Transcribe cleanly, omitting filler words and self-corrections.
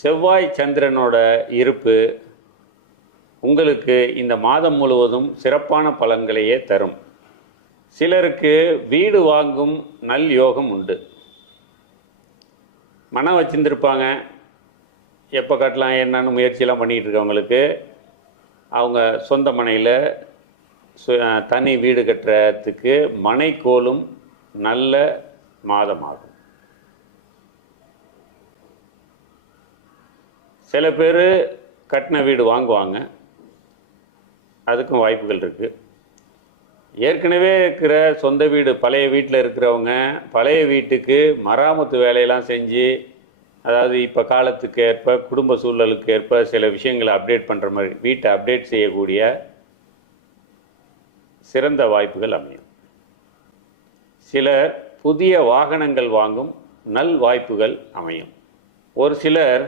செவ்வாய் சந்திரனோட இருப்பு உங்களுக்கு இந்த மாதம் முழுவதும் சிறப்பான பலன்களையே தரும். சிலருக்கு வீடு வாங்கும் நல் யோகம் உண்டு. மனம் வச்சிருந்துருப்பாங்க, எப்போ கட்டலாம் என்னன்னு முயற்சியெல்லாம் பண்ணிகிட்டு இருக்கவங்களுக்கு அவங்க சொந்த மனையில் தனி வீடு கட்டுறதுக்கு மனைக்கோலும் நல்ல மாதமாகும். சில பேர் கட்டின வீடு வாங்குவாங்க, அதுக்கும் வாய்ப்புகள் இருக்குது. ஏற்கனவே இருக்கிற சொந்த வீடு பழைய வீட்டில் இருக்கிறவங்க பழைய வீட்டுக்கு மராமத்து வேலையெல்லாம் செஞ்சு, அதாவது இப்போ காலத்துக்கு ஏற்ப குடும்ப சூழலுக்கு ஏற்ப சில விஷயங்களை அப்டேட் பண்ணுற மாதிரி வீட்டை அப்டேட் செய்யக்கூடிய சிறந்த வாய்ப்புகள் அமையும். சிலர் புதிய வாகனங்கள் வாங்கும் நல் வாய்ப்புகள் அமையும். ஒரு சிலர்